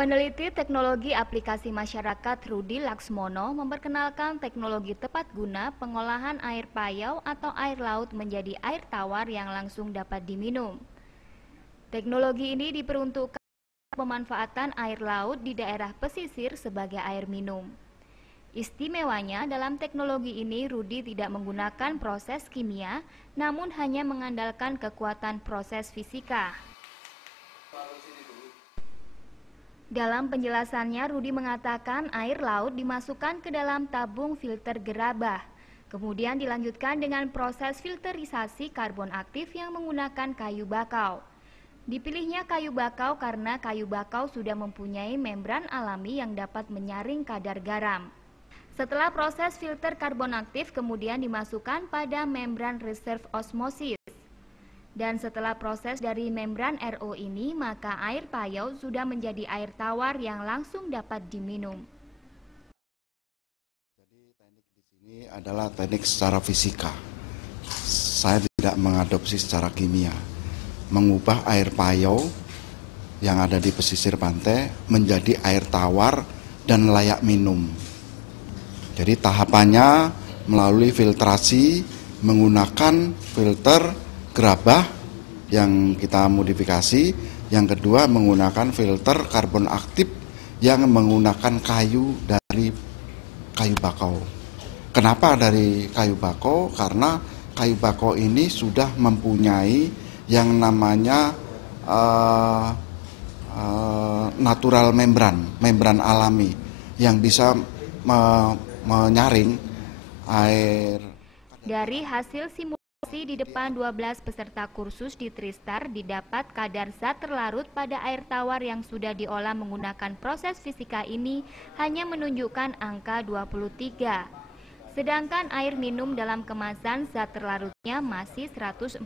Peneliti teknologi aplikasi masyarakat Rudi Laksmono memperkenalkan teknologi tepat guna pengolahan air payau atau air laut menjadi air tawar yang langsung dapat diminum. Teknologi ini diperuntukkan pemanfaatan air laut di daerah pesisir sebagai air minum. Istimewanya dalam teknologi ini Rudi tidak menggunakan proses kimia, namun hanya mengandalkan kekuatan proses fisika. Dalam penjelasannya, Rudi mengatakan air laut dimasukkan ke dalam tabung filter gerabah. Kemudian dilanjutkan dengan proses filterisasi karbon aktif yang menggunakan kayu bakau. Dipilihnya kayu bakau karena kayu bakau sudah mempunyai membran alami yang dapat menyaring kadar garam. Setelah proses filter karbon aktif kemudian dimasukkan pada membran reserve osmosis. Dan setelah proses dari membran RO ini, maka air payau sudah menjadi air tawar yang langsung dapat diminum. Jadi teknik di sini adalah teknik secara fisika. Saya tidak mengadopsi secara kimia. Mengubah air payau yang ada di pesisir pantai menjadi air tawar dan layak minum. Jadi tahapannya melalui filtrasi menggunakan filter gerabah yang kita modifikasi, yang kedua menggunakan filter karbon aktif yang menggunakan kayu dari kayu bakau. Kenapa dari kayu bakau? Karena kayu bakau ini sudah mempunyai yang namanya natural membran alami yang bisa menyaring air. Dari hasil simulasi di depan 12 peserta kursus di Tristar didapat kadar zat terlarut pada air tawar yang sudah diolah menggunakan proses fisika ini hanya menunjukkan angka 23. Sedangkan air minum dalam kemasan zat terlarutnya masih 144.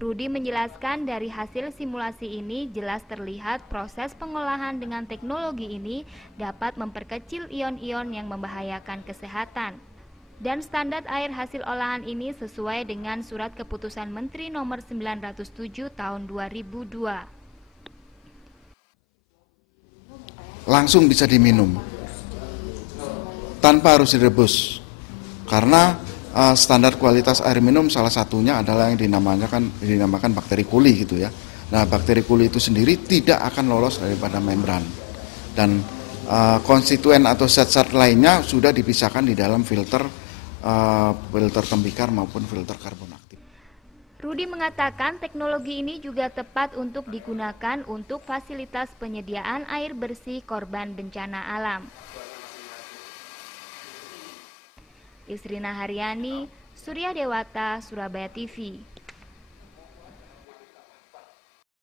Rudi menjelaskan dari hasil simulasi ini jelas terlihat proses pengolahan dengan teknologi ini dapat memperkecil ion-ion yang membahayakan kesehatan. Dan standar air hasil olahan ini sesuai dengan Surat Keputusan Menteri Nomor 907 Tahun 2002. Langsung bisa diminum tanpa harus direbus, karena standar kualitas air minum salah satunya adalah yang dinamakan bakteri kuli gitu ya. Nah, bakteri kuli itu sendiri tidak akan lolos daripada membran, dan konstituen atau zat-zat lainnya sudah dipisahkan di dalam filter tembikar maupun filter karbon aktif. Rudi mengatakan teknologi ini juga tepat untuk digunakan untuk fasilitas penyediaan air bersih korban bencana alam. Isrina Haryani, Surya Dewata, Surabaya TV.